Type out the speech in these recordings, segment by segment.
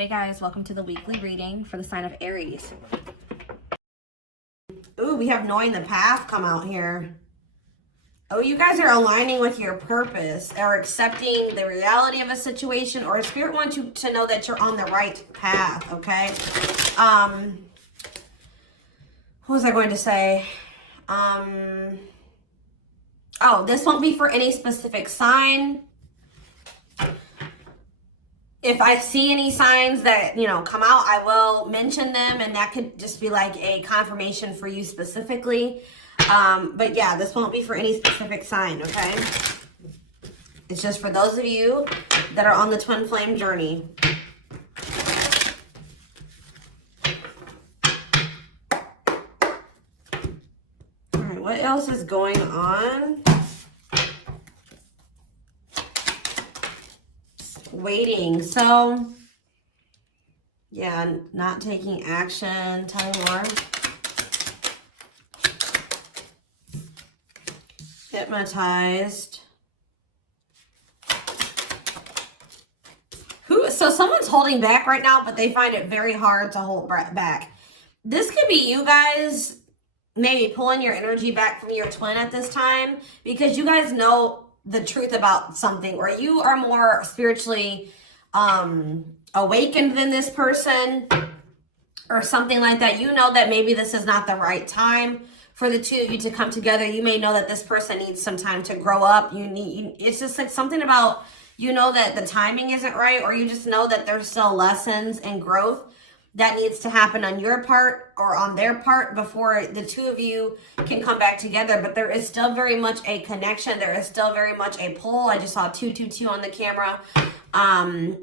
Hey guys, welcome to the weekly reading for the sign of Aries. Ooh, we have knowing the path come out here. Oh, you guys are aligning with your purpose or accepting the reality of a situation, or Spirit wants you to know that you're on the right path, okay? What was I going to say? Oh, this won't be for any specific sign. If I see any signs that, come out, I will mention them, and that could just be like a confirmation for you specifically. But yeah, this won't be for any specific sign, okay? It's just for those of you that are on the twin flame journey. All right, what else is going on? Waiting. So, yeah, not taking action. Tell me more. Hypnotized. So someone's holding back right now, but they find it very hard to hold back. This could be you guys maybe pulling your energy back from your twin at this time, because you guys know the truth about something, or you are more spiritually awakened than this person or something like that. You know that maybe this is not the right time for the two of you to come together. You may know that this person needs some time to grow up. It's just like something about, that the timing isn't right, or you just know that there's still lessons and growth that needs to happen on your part or on their part before the two of you can come back together. But there is still very much a connection. There is still very much a pull. I just saw 222 on the camera.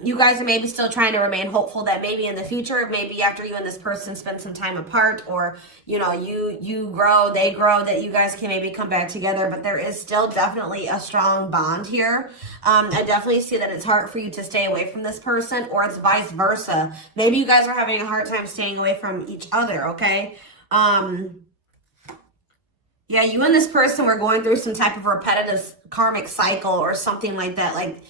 You guys are maybe still trying to remain hopeful that maybe in the future, maybe after you and this person spend some time apart, or, you grow, they grow, that you guys can maybe come back together. But there is still definitely a strong bond here. I definitely see that it's hard for you to stay away from this person, or it's vice versa. Maybe you guys are having a hard time staying away from each other, okay? Yeah, you and this person were going through some type of repetitive karmic cycle or something like that, like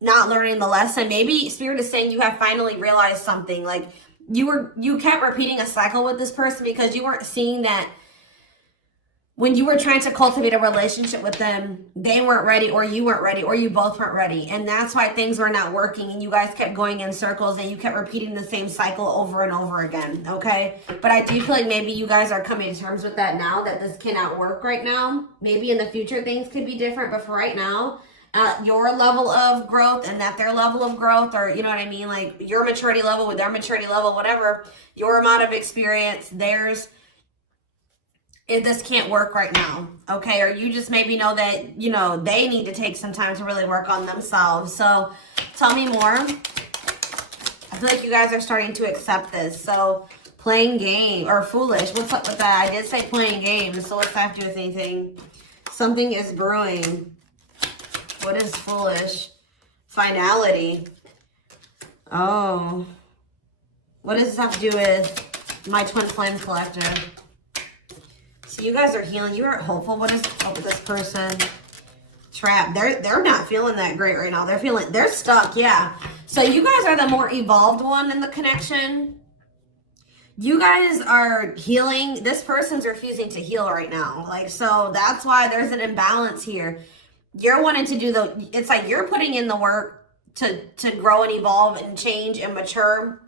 not learning the lesson. Maybe Spirit is saying you have finally realized something. Like you kept repeating a cycle with this person because you weren't seeing that when you were trying to cultivate a relationship with them, they weren't ready, or you weren't ready, or you both weren't ready. And that's why things were not working, and you guys kept going in circles, and you kept repeating the same cycle over and over again, okay? But I do feel like maybe you guys are coming to terms with that now, that this cannot work right now. Maybe in the future things could be different, but for right now, your level of growth and that their level of growth, or you know what I mean, like your maturity level with their maturity level, whatever, your amount of experience, theirs, this can't work right now, okay? Or you just maybe know that, they need to take some time to really work on themselves. So tell me more. I feel like you guys are starting to accept this. So playing game or foolish, what's up with that? I did say playing games, so what's that have to do with anything? Something is brewing. What is foolish? Finality. Oh. What does this have to do with my twin flame collector? So you guys are healing. You are hopeful. What is up with this person? Trapped. They're not feeling that great right now. They're stuck. Yeah. So you guys are the more evolved one in the connection. You guys are healing. This person's refusing to heal right now. So that's why there's an imbalance here. You're wanting to do it's like you're putting in the work to grow and evolve and change and mature.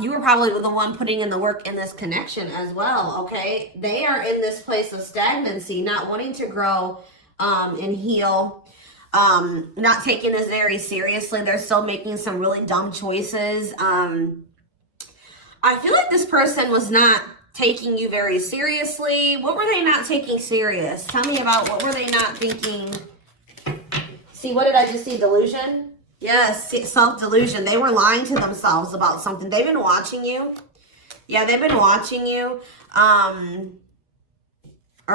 You were probably the one putting in the work in this connection as well, okay? They are in this place of stagnancy, not wanting to grow and heal, not taking this very seriously. They're still making some really dumb choices. I feel like this person was not taking you very seriously. What were they not taking serious? Tell me about what were they not thinking? See, what did I just see? Delusion? Yes, self-delusion. They were lying to themselves about something. They've been watching you. Yeah, they've been watching you. Or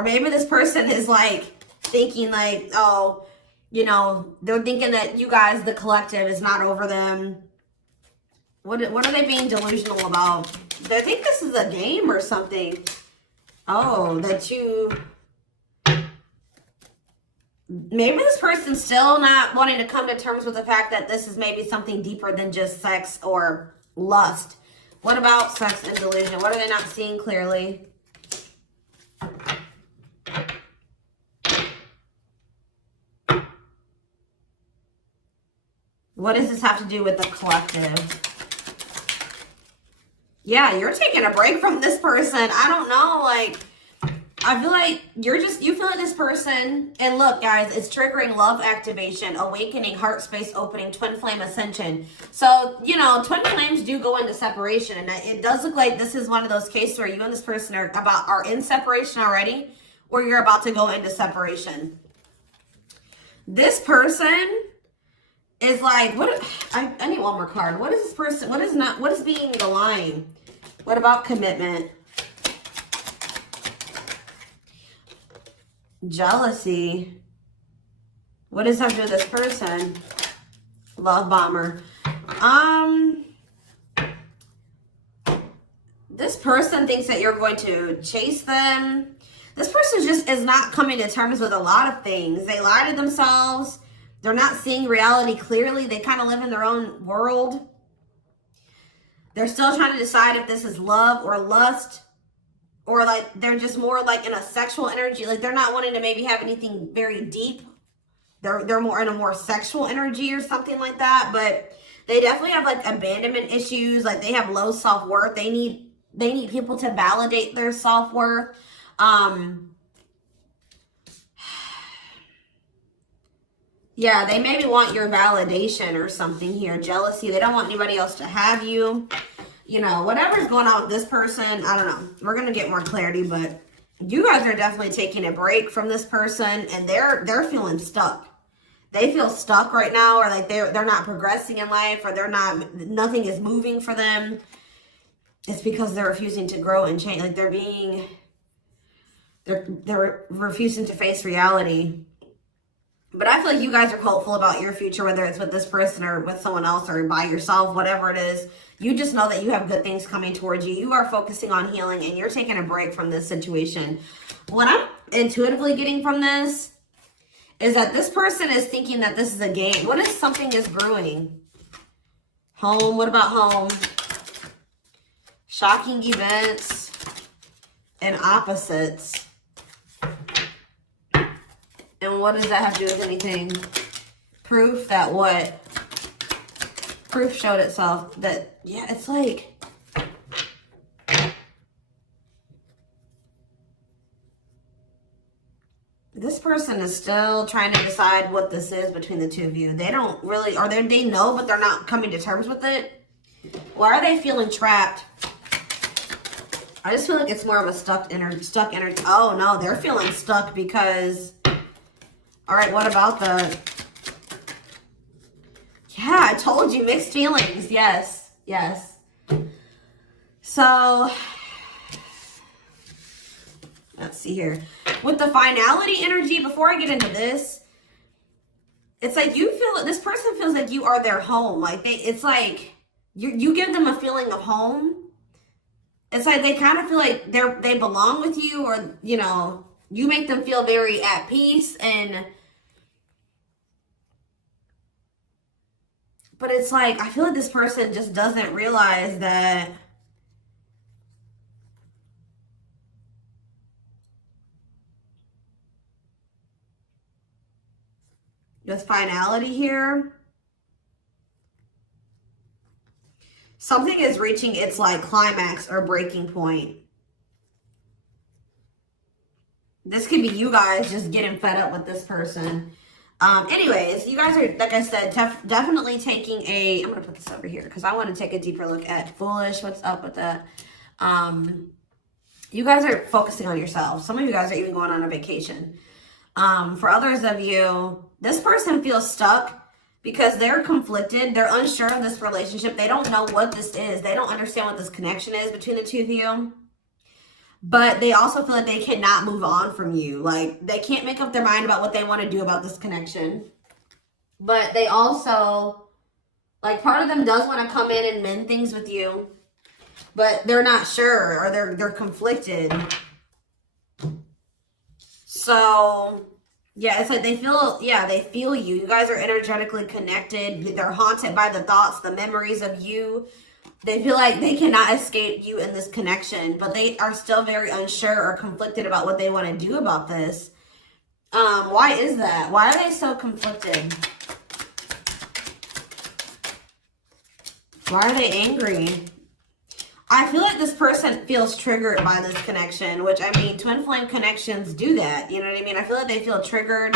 maybe this person is thinking oh, they're thinking that you guys, the collective, is not over them. What are they being delusional about? They think this is a game or something. Oh, that you... maybe this person's still not wanting to come to terms with the fact that this is maybe something deeper than just sex or lust. What about sex and delusion? What are they not seeing clearly? What does this have to do with the collective? Yeah, you're taking a break from this person. I don't know, like, I feel like you feel like this person, and look, guys, it's triggering love activation, awakening, heart space opening, twin flame ascension. So, you know, twin flames do go into separation, and it does look like this is one of those cases where you and this person are in separation already, or you're about to go into separation. This person is like, I need one more card. What is this person, what is being the line? What about commitment? Jealousy. What does that have to do with this person? Love bomber. This person thinks that you're going to chase them. This person just is not coming to terms with a lot of things. They lie to themselves. They're not seeing reality clearly. They kind of live in their own world. They're still trying to decide if this is love or lust. Or like they're just more like in a sexual energy. Like they're not wanting to maybe have anything very deep. They're more in a more sexual energy or something like that. But they definitely have like abandonment issues. Like they have low self-worth. They need people to validate their self-worth. Yeah, they maybe want your validation or something here. Jealousy. They don't want anybody else to have you. You know, whatever's going on with this person, I don't know. We're going to get more clarity, but you guys are definitely taking a break from this person, and they're feeling stuck. They feel stuck right now, or like they're not progressing in life, or nothing is moving for them. It's because they're refusing to grow and change. Like they're refusing to face reality. But I feel like you guys are hopeful about your future, whether it's with this person or with someone else or by yourself, whatever it is. You just know that you have good things coming towards you. You are focusing on healing, and you're taking a break from this situation. What I'm intuitively getting from this is that this person is thinking that this is a game. What if something is brewing? Home. What about home? Shocking events and opposites. And what does that have to do with anything? Proof that what? Proof showed itself that, yeah, it's like, this person is still trying to decide what this is between the two of you. They don't really, or they know, but they're not coming to terms with it. Why are they feeling trapped? I just feel like it's more of a stuck energy. Oh no, they're feeling stuck because, all right, what about the, yeah, I told you, mixed feelings. Yes, yes. So, let's see here. With the finality energy, before I get into this, it's like you feel, this person feels like you are their home. Like it's like you give them a feeling of home. It's like they kind of feel like they belong with you, or, you know, you make them feel very at peace. But it's like, I feel like this person just doesn't realize that with finality here, something is reaching its like climax or breaking point. This could be you guys just getting fed up with this person. Anyways, you guys are, like I said, definitely taking I'm going to put this over here because I want to take a deeper look at foolish. What's up with that? You guys are focusing on yourselves. Some of you guys are even going on a vacation. For others of you, this person feels stuck because they're conflicted. They're unsure of this relationship. They don't know what this is. They don't understand what this connection is between the two of you. But they also feel like they cannot move on from you. Like, they can't make up their mind about what they want to do about this connection. But they also, like, part of them does want to come in and mend things with you. But they're not sure, or they're conflicted. So, Yeah, it's like they feel, yeah, they feel you. You guys are energetically connected. They're haunted by the thoughts, the memories of you. They feel like they cannot escape you in this connection, but they are still very unsure or conflicted about what they want to do about this. Why is that? Why are they so conflicted? Why are they angry? I feel like this person feels triggered by this connection, which, I mean, twin flame connections do that. You know what I mean? I feel like they feel triggered.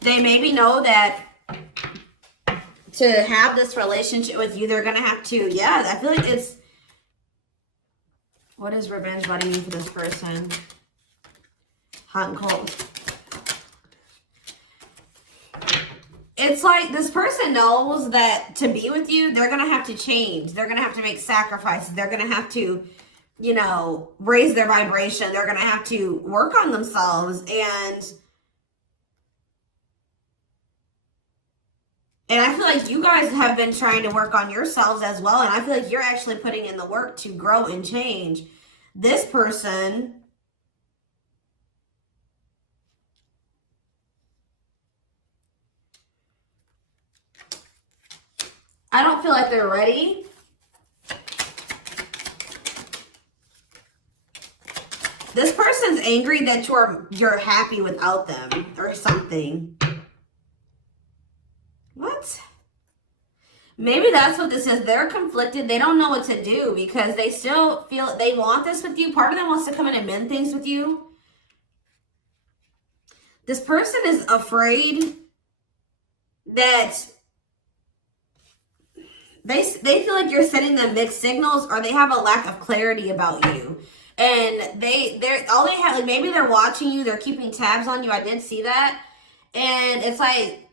They maybe know that to have this relationship with you, they're going to have to, yeah, I feel like it's, what does revenge body mean for this person? Hot and cold. It's like this person knows that to be with you, they're going to have to change. They're going to have to make sacrifices. They're going to have to, you know, raise their vibration. They're going to have to work on themselves. And I feel like you guys have been trying to work on yourselves as well. And I feel like you're actually putting in the work to grow and change. This person, I don't feel like they're ready. This person's angry that you're happy without them or something. What? Maybe that's what this is. They're conflicted. They don't know what to do because they still feel they want this with you. Part of them wants to come in and mend things with you. This person is afraid that they feel like you're sending them mixed signals, or they have a lack of clarity about you. And they're all they have, like, maybe they're watching you, they're keeping tabs on you. I did see that. And it's like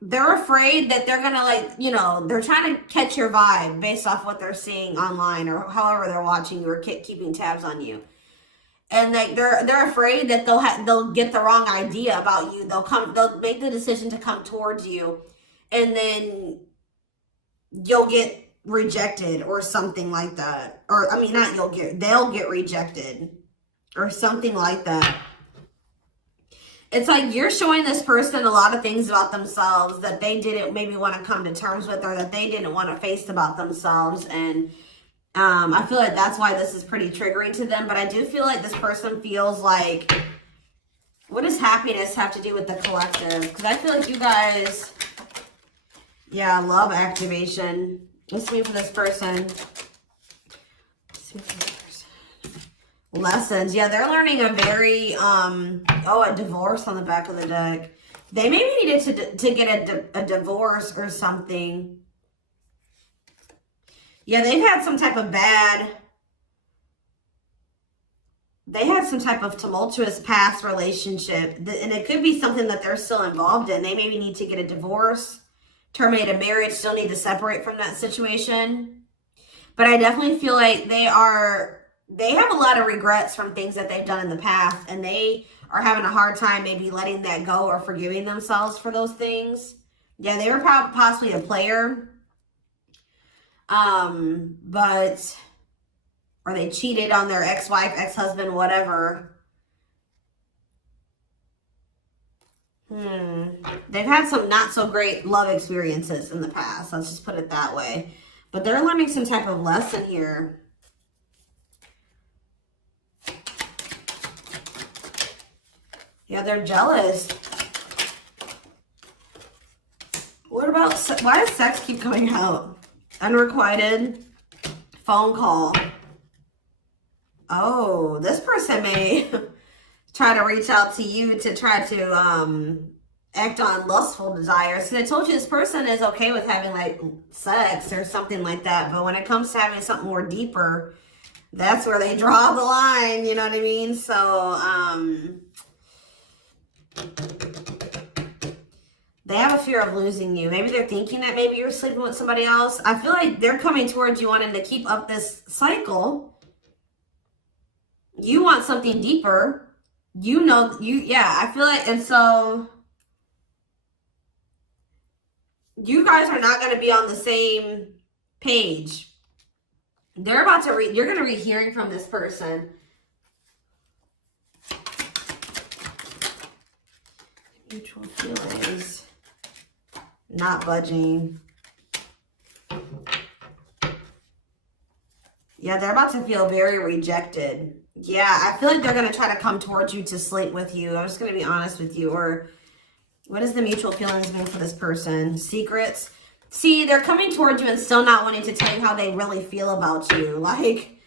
they're afraid that they're gonna, like, you know, they're trying to catch your vibe based off what they're seeing online or however they're watching you or keeping tabs on you. And like they're afraid that they'll get the wrong idea about you. They'll make the decision to come towards you, and then you'll get rejected or something like that. Or I mean, they'll get rejected or something like that. It's like you're showing this person a lot of things about themselves that they didn't maybe want to come to terms with, or that they didn't want to face about themselves. And I feel like that's why this is pretty triggering to them. But I do feel like this person feels like, what does happiness have to do with the collective? Because I feel like you guys, yeah, love activation. Let's see for this person. Let's see for this person. Lessons. Yeah, they're learning a very, a divorce on the back of the deck. They maybe needed to get a divorce or something. Yeah, they had some type of tumultuous past relationship. And it could be something that they're still involved in. They maybe need to get a divorce, terminate a marriage, still need to separate from that situation. But I definitely feel like they have a lot of regrets from things that they've done in the past. And they are having a hard time maybe letting that go or forgiving themselves for those things. Yeah, they were possibly a player. Or they cheated on their ex-wife, ex-husband, whatever. They've had some not so great love experiences in the past. Let's just put it that way. But they're learning some type of lesson here. Yeah, they're jealous. What about, why does sex keep coming out? Unrequited phone call. Oh, this person may try to reach out to you to try to act on lustful desires. So I told you this person is okay with having like sex or something like that. But when it comes to having something more deeper, that's where they draw the line. You know what I mean? So they have a fear of losing you. Maybe they're thinking that maybe you're sleeping with somebody else. I feel like they're coming towards you wanting to keep up this cycle. You want something deeper. I feel like, and so you guys are not going to be on the same page. They're about to read, you're going to be hearing from this person. Mutual feelings. Not budging. Yeah, they're about to feel very rejected. Yeah, I feel like they're going to try to come towards you to sleep with you. I'm just going to be honest with you. Or what does the mutual feelings mean for this person? Secrets. See, they're coming towards you and still not wanting to tell you how they really feel about you. Like,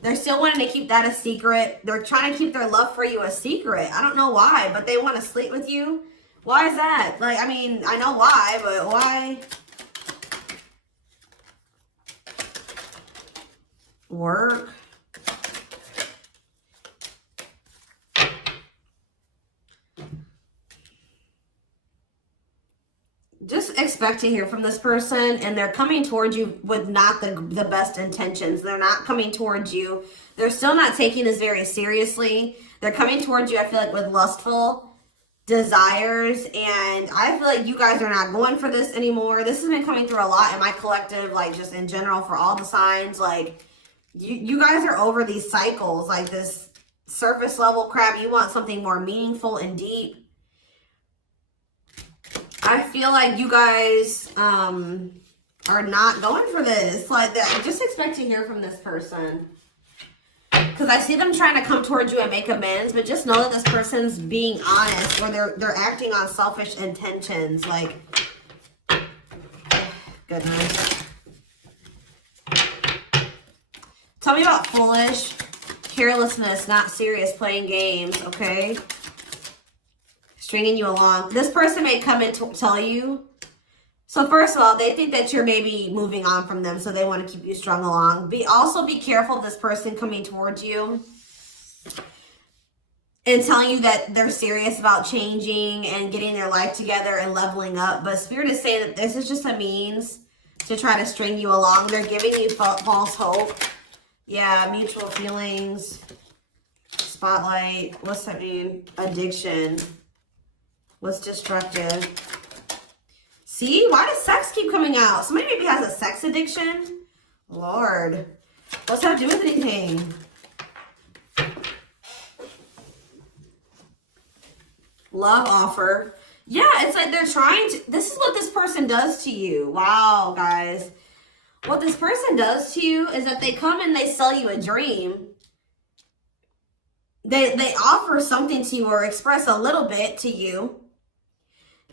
they're still wanting to keep that a secret. They're trying to keep their love for you a secret. I don't know why, but they want to sleep with you. Why is that? Like, I mean, I know why, but why? Work. Just expect to hear from this person, and they're coming towards you with not the best intentions. They're not coming towards you. They're still not taking this very seriously. They're coming towards you, I feel like, with lustful desires, and I feel like you guys are not going for this anymore. This has been coming through a lot in my collective, like just in general for all the signs. Like, you guys are over these cycles, like this surface level crap. You want something more meaningful and deep. I feel like you guys are not going for this. Like, just expect to hear from this person. Because I see them trying to come towards you and make amends, but just know that this person's being honest, or they're acting on selfish intentions. Like, goodness. Tell me about foolish, carelessness, not serious, playing games, okay? Stringing you along. This person may come and tell you. So first of all, they think that you're maybe moving on from them, so they want to keep you strung along. Also be careful of this person coming towards you and telling you that they're serious about changing and getting their life together and leveling up. But Spirit is saying that this is just a means to try to string you along. They're giving you false hope. Yeah, mutual feelings. Spotlight. What's that mean? Addiction. What's destructive? See? Why does sex keep coming out? Somebody maybe has a sex addiction? Lord. What's that do with anything? Love offer. Yeah, it's like they're trying to... This is what this person does to you. Wow, guys. What this person does to you is that they come and they sell you a dream. They offer something to you or express a little bit to you,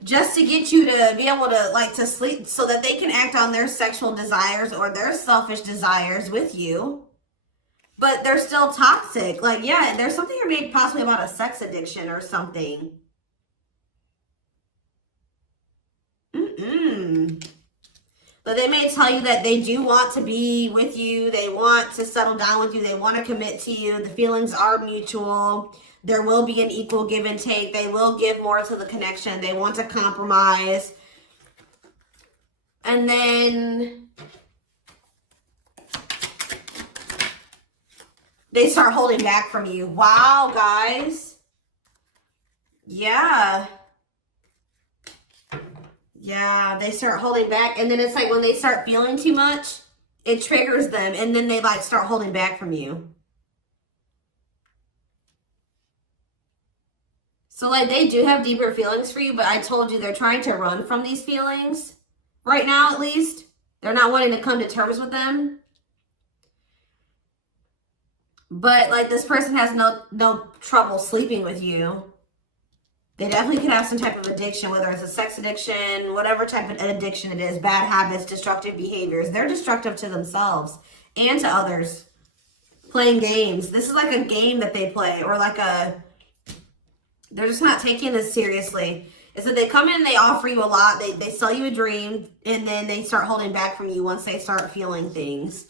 just to get you to be able to, like, to sleep, so that they can act on their sexual desires or their selfish desires with you. But they're still toxic. Like, yeah, there's something here maybe possibly about a sex addiction or something. But they may tell you that they do want to be with you. They want to settle down with you. They want to commit to you. The feelings are mutual. There will be an equal give and take. They will give more to the connection. They want to compromise. And then they start holding back from you. Wow, guys. Yeah. Yeah, they start holding back. And then it's like when they start feeling too much, it triggers them. And then they like start holding back from you. So like they do have deeper feelings for you, but I told you they're trying to run from these feelings. Right now, at least. They're not wanting to come to terms with them. But like this person has no trouble sleeping with you. They definitely could have some type of addiction, whether it's a sex addiction, whatever type of addiction it is, bad habits, destructive behaviors. They're destructive to themselves and to others. Playing games. This is like a game that they play, or like they're just not taking this seriously. It's that they come in, they offer you a lot, they sell you a dream, and then they start holding back from you once they start feeling things.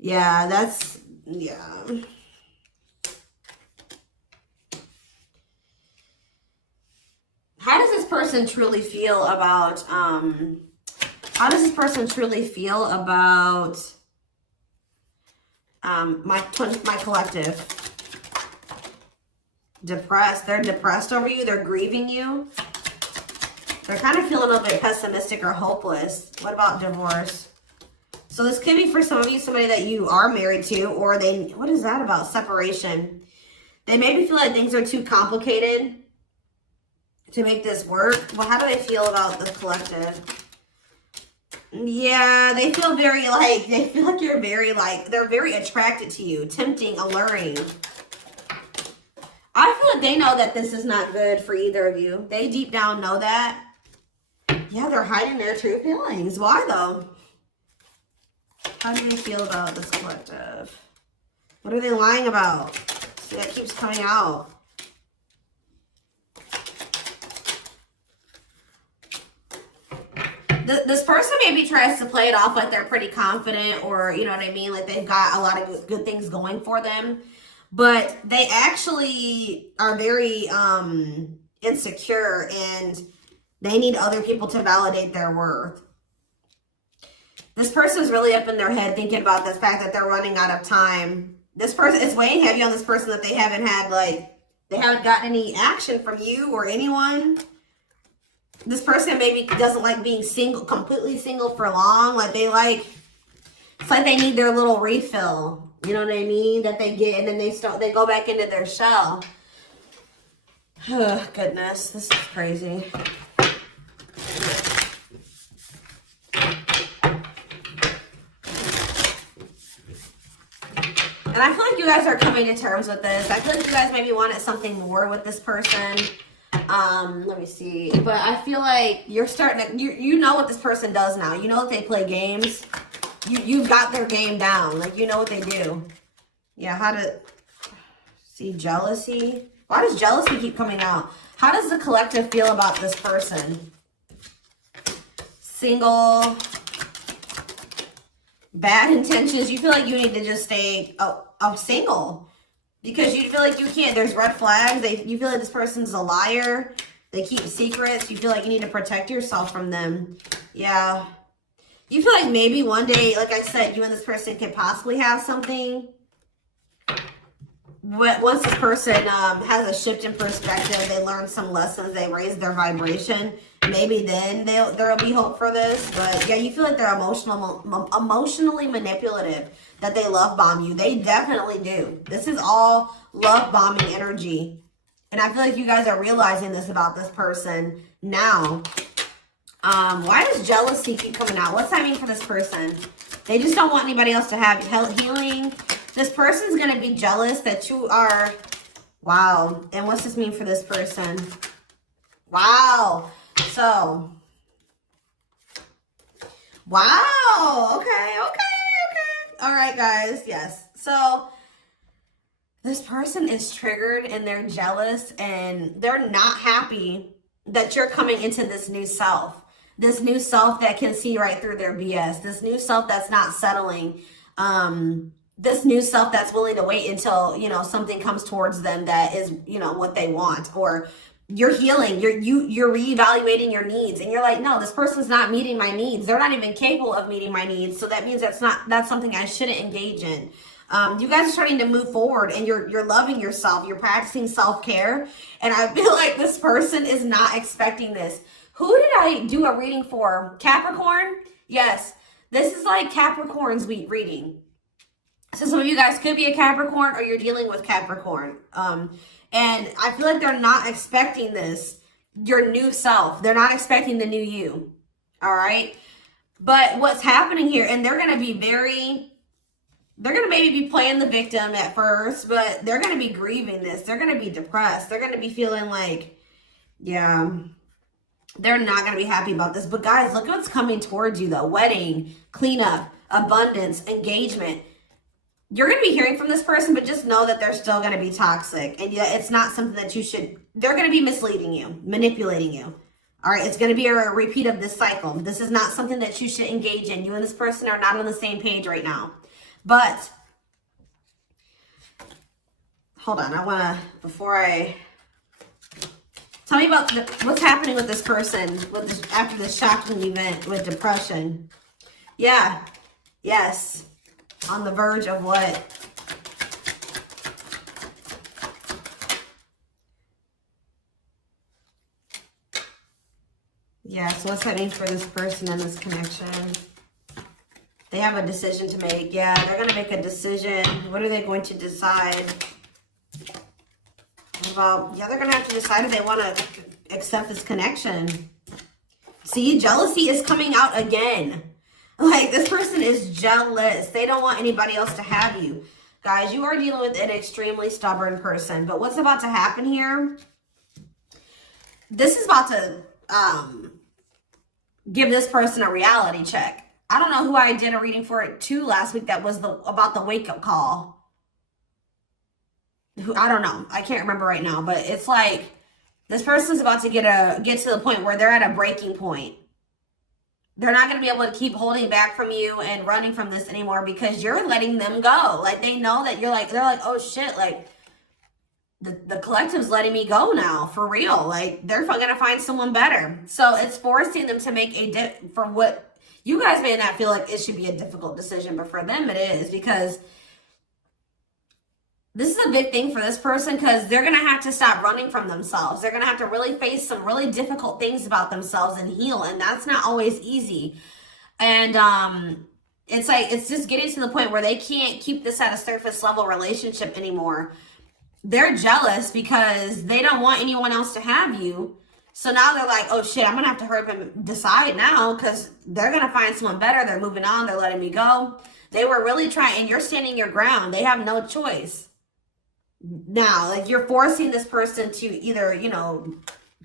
Yeah, yeah. How does this person truly feel about, my collective? Depressed. They're depressed over you. They're grieving you. They're kind of feeling a little bit pessimistic or hopeless. What about divorce? So this could be for some of you, somebody that you are married to, or they, what is that about? Separation. They maybe feel like things are too complicated to make this work. Well, how do they feel about the collective? Yeah, they feel very like, they feel like you're very like, they're very attracted to you, tempting, alluring. I feel like they know that this is not good for either of you. They deep down know that. Yeah, they're hiding their true feelings. Why though? How do they feel about this collective? What are they lying about? See, that keeps coming out. This person maybe tries to play it off like they're pretty confident, or you know what I mean, like they've got a lot of good things going for them, but they actually are very insecure, and they need other people to validate their worth. This person's really up in their head thinking about the fact that they're running out of time. This person is weighing heavy on this person that they haven't had, like, they haven't gotten any action from you or anyone. This person maybe doesn't like being single, completely single for long. Like they like, it's like they need their little refill. You know what I mean? That they get, and then they go back into their shell. Oh, goodness, this is crazy. And I feel like you guys are coming to terms with this. I feel like you guys maybe wanted something more with this person. Let me see. But I feel like you're starting to, you know what this person does now. You know that they play games. You've got their game down. Like, you know what they do. Yeah, how to see jealousy. Why does jealousy keep coming out? How does the collective feel about this person? Single. Bad intentions. You feel like you need to just stay single. Because you feel like you can't. There's red flags. You feel like this person's a liar. They keep secrets. You feel like you need to protect yourself from them. Yeah. You feel like maybe one day, like I said, you and this person could possibly have something. Once this person has a shift in perspective, they learn some lessons, they raise their vibration, maybe then there'll be hope for this. But yeah, you feel like they're emotionally manipulative, that they love bomb you. They definitely do. This is all love bombing energy. And I feel like you guys are realizing this about this person now. Why does jealousy keep coming out? What's that mean for this person? They just don't want anybody else to have healing. This person's going to be jealous that you are... Wow. And what's this mean for this person? Wow. So... Wow. Okay. All right, guys. Yes. So... This person is triggered and they're jealous and they're not happy that you're coming into this new self. This new self that can see right through their BS. This new self that's not settling. This new self that's willing to wait until, you know, something comes towards them that is, you know, what they want. Or you're healing. You're reevaluating your needs. And you're like, no, this person's not meeting my needs. They're not even capable of meeting my needs. So that means that's something I shouldn't engage in. You guys are starting to move forward and you're loving yourself. You're practicing self-care. And I feel like this person is not expecting this. Who did I do a reading for? Capricorn? Yes. This is like Capricorn's week reading. So some of you guys could be a Capricorn or you're dealing with Capricorn. And I feel like they're not expecting this, your new self. They're not expecting the new you. All right. But what's happening here, and they're going to be they're going to maybe be playing the victim at first, but they're going to be grieving this. They're going to be depressed. They're going to be feeling like, yeah, they're not going to be happy about this. But guys, look what's coming towards you though. Wedding, cleanup, abundance, engagement. You're going to be hearing from this person, but just know that they're still going to be toxic. And yeah, it's not something that you should, they're going to be misleading you, manipulating you. All right, it's going to be a repeat of this cycle. This is not something that you should engage in. You and this person are not on the same page right now. But, hold on, I want to, before I, tell me about what's happening with this person with this, after this shocking event with depression. Yeah, yes, on the verge of what? Yeah, so what's that mean for this person and this connection? They have a decision to make. Yeah, they're going to make a decision. What are they going to decide? What about, yeah, they're going to have to decide if they want to accept this connection. See, jealousy is coming out again. Like, this person is jealous. They don't want anybody else to have you. Guys, you are dealing with an extremely stubborn person. But what's about to happen here? This is about to give this person a reality check. I don't know who I did a reading for it too last week that was about the wake-up call. I don't know. I can't remember right now. But it's like this person's about to get to the point where they're at a breaking point. They're not going to be able to keep holding back from you and running from this anymore because you're letting them go. Like, they know that they're like, oh shit, like, the collective's letting me go now, for real. Like, they're going to find someone better. So it's forcing them to make for what you guys may not feel like it should be a difficult decision, but for them it is, because this is a big thing for this person, because they're going to have to stop running from themselves. They're going to have to really face some really difficult things about themselves and heal. And that's not always easy. And it's like, it's just getting to the point where they can't keep this at a surface level relationship anymore. They're jealous because they don't want anyone else to have you. So now they're like, oh shit, I'm going to have to hurry up and decide now, because they're going to find someone better. They're moving on. They're letting me go. They were really trying, and you're standing your ground. They have no choice. Now, like, you're forcing this person to either, you know,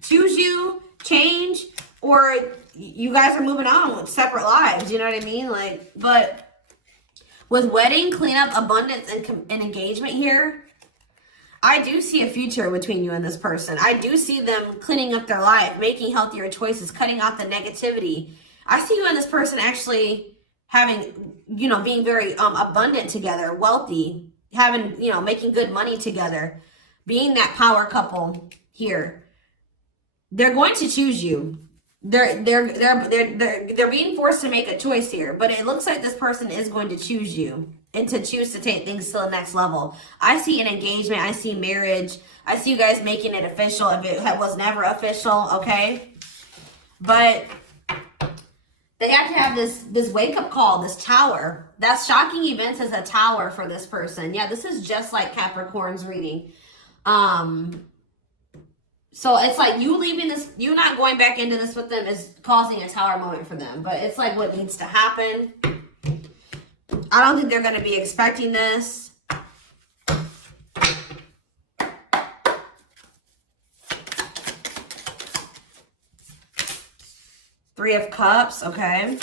choose you, change, or you guys are moving on with separate lives. You know what I mean? Like, but with wedding, cleanup, abundance, and engagement here, I do see a future between you and this person. I do see them cleaning up their life, making healthier choices, cutting out the negativity. I see you and this person actually having, you know, being very abundant together, wealthy, having, you know, making good money together, being that power couple here. They're going to choose you. They're being forced to make a choice here, but it looks like this person is going to choose you and to choose to take things to the next level. I see an engagement. I see marriage. I see you guys making it official if it was never official, okay? But they have to have this wake-up call, this tower. That's shocking events as a tower for this person. Yeah, this is just like Capricorn's reading. So it's like you leaving this, you not going back into this with them is causing a tower moment for them. But it's like what needs to happen. I don't think they're going to be expecting this. Three of Cups, okay.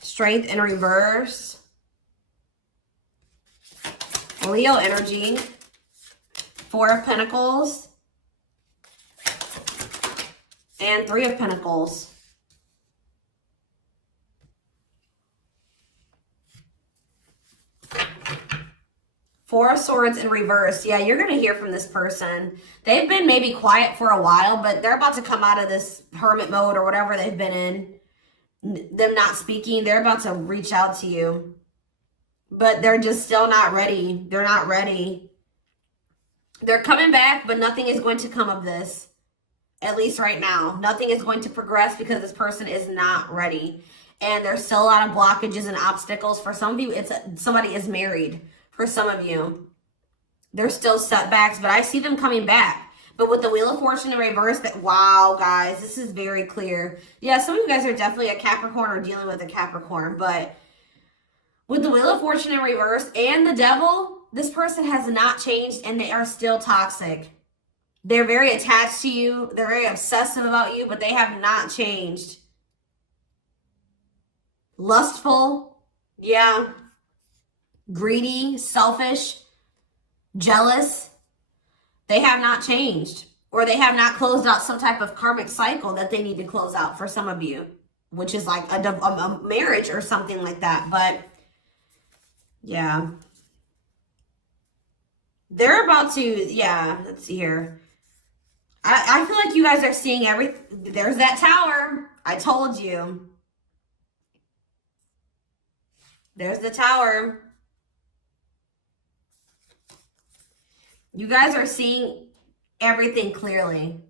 Strength in reverse. Leo energy. Four of Pentacles. And Three of Pentacles. Four of Swords in reverse. Yeah, you're going to hear from this person. They've been maybe quiet for a while, but they're about to come out of this hermit mode or whatever they've been in. Them not speaking. They're about to reach out to you. But they're just still not ready. They're not ready. They're coming back, but nothing is going to come of this. At least right now. Nothing is going to progress because this person is not ready. And there's still a lot of blockages and obstacles. For some of you, somebody is married. For some of you, there's still setbacks, but I see them coming back. But with the Wheel of Fortune in reverse, wow, guys, this is very clear. Yeah, some of you guys are definitely a Capricorn or dealing with a Capricorn, but with the Wheel of Fortune in reverse and the Devil, this person has not changed and they are still toxic. They're very attached to you. They're very obsessive about you, but they have not changed. Lustful, yeah. Greedy, selfish, jealous. They have not changed, or they have not closed out some type of karmic cycle that they need to close out for some of you, which is like a marriage or something like that. But yeah, they're about to, yeah, let's see here. I feel like you guys are seeing everything. There's that tower. I told you. There's the tower. You guys are seeing everything clearly.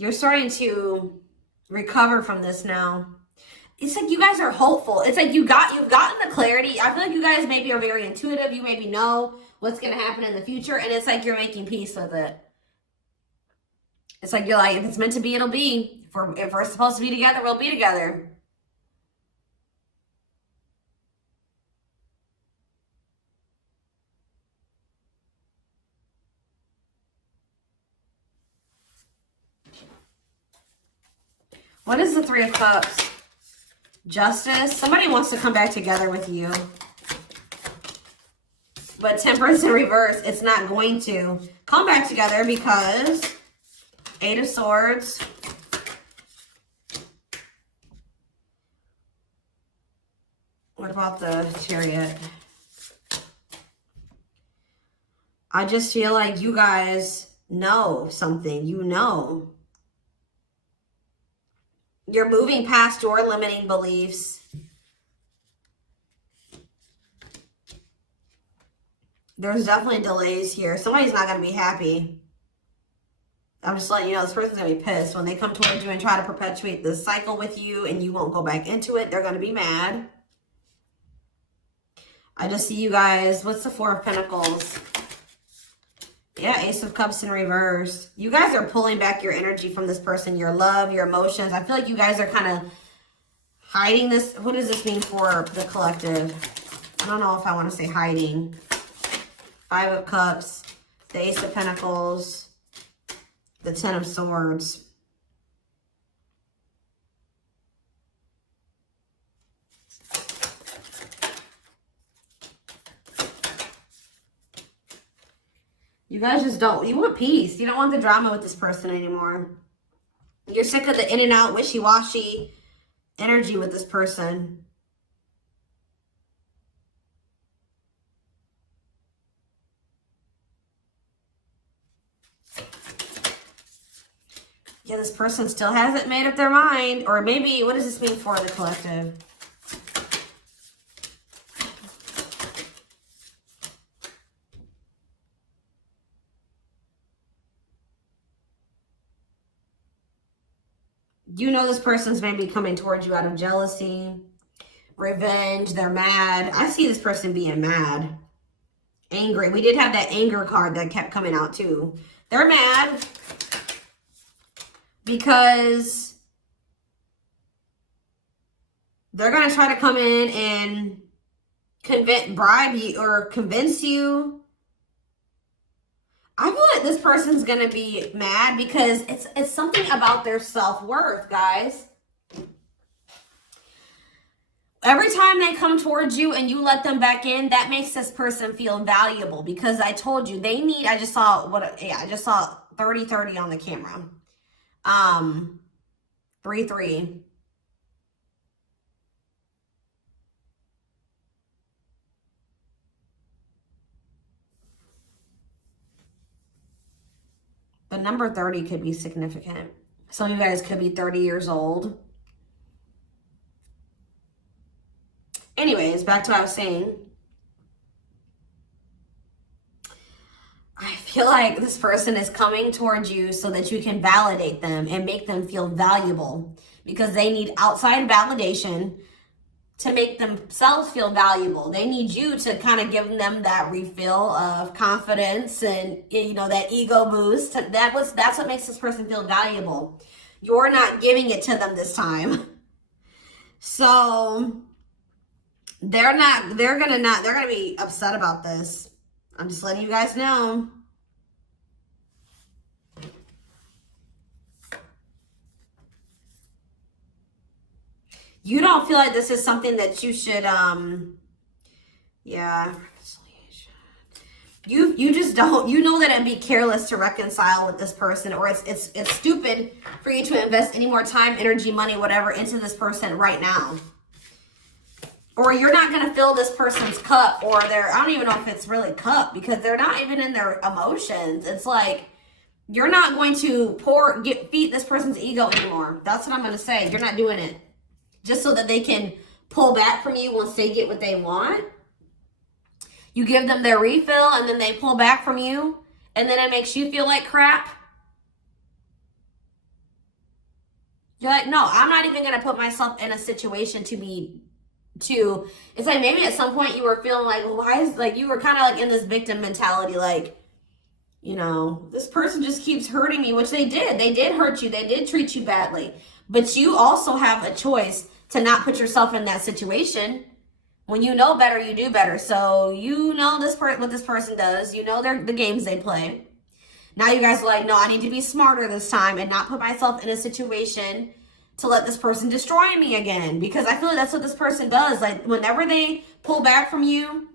You're starting to recover from this now. It's like you guys are hopeful. It's like you've gotten the clarity. I feel like you guys maybe are very intuitive. You maybe know what's going to happen in the future. And it's like you're making peace with it. It's like you're like, if it's meant to be, it'll be. If we're supposed to be together, we'll be together. What is the Three of Cups? Justice. Somebody wants to come back together with you. But Temperance in reverse, it's not going to come back together because Eight of Swords. What about the Chariot? I just feel like you guys know something. You know. You're moving past your limiting beliefs. There's definitely delays here. Somebody's not going to be happy. I'm just letting you know this person's going to be pissed. When they come towards you and try to perpetuate this cycle with you and you won't go back into it, they're going to be mad. I just see you guys. What's the Four of Pentacles? Yeah, Ace of Cups in reverse. You guys are pulling back your energy from this person, your love, your emotions. I feel like you guys are kind of hiding this. What does this mean for the collective? I don't know if I want to say hiding. Five of Cups, the Ace of Pentacles, the Ten of Swords. You guys just don't, you want peace. You don't want the drama with this person anymore. You're sick of the in and out, wishy-washy energy with this person. Yeah, this person still hasn't made up their mind. Or maybe, what does this mean for the collective? You know this person's maybe coming towards you out of jealousy, revenge. They're mad. I see this person being mad, angry. We did have that anger card that kept coming out too. They're mad because they're going to try to come in and bribe you or convince you. I feel like this person's going to be mad because it's something about their self-worth, guys. Every time they come towards you and you let them back in, that makes this person feel valuable because I told you they need, I just saw 30-30 on the camera. 3-3. The number 30 could be significant. Some of you guys could be 30 years old. Anyways, back to what I was saying. I feel like this person is coming towards you so that you can validate them and make them feel valuable because they need outside validation to make themselves feel valuable. They need you to kind of give them that refill of confidence and, you know, that ego boost. That's what makes this person feel valuable. You're not giving it to them this time. So they're gonna be upset about this. I'm just letting you guys know. You don't feel like this is something that you should, yeah. You just don't, you know that it'd be careless to reconcile with this person, or it's stupid for you to invest any more time, energy, money, whatever into this person right now. Or you're not going to fill this person's cup, or I don't even know if it's really cup because they're not even in their emotions. It's like, you're not going to feed this person's ego anymore. That's what I'm going to say. You're not doing it. Just so that they can pull back from you once they get what they want. You give them their refill and then they pull back from you. And then it makes you feel like crap. You're like, no, I'm not even gonna put myself in a situation it's like maybe at some point you were feeling like, well, why is, like, you were kind of like in this victim mentality, like, you know, this person just keeps hurting me, which they did hurt you, they did treat you badly, but you also have a choice to not put yourself in that situation. When you know better, you do better. So you know what this person does, you know the games they play. Now you guys are like, no, I need to be smarter this time and not put myself in a situation to let this person destroy me again. Because I feel like that's what this person does. Like, whenever they pull back from you,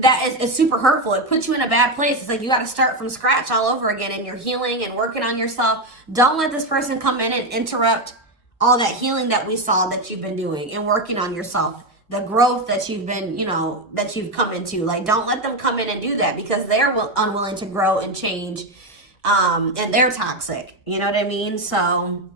that is super hurtful. It puts you in a bad place. It's like you got to start from scratch all over again, and you're healing and working on yourself. Don't let this person come in and interrupt all that healing that we saw that you've been doing and working on yourself. The growth that you've been, you know, that you've come into. Like, don't let them come in and do that, because they're unwilling to grow and change, and they're toxic. You know what I mean? So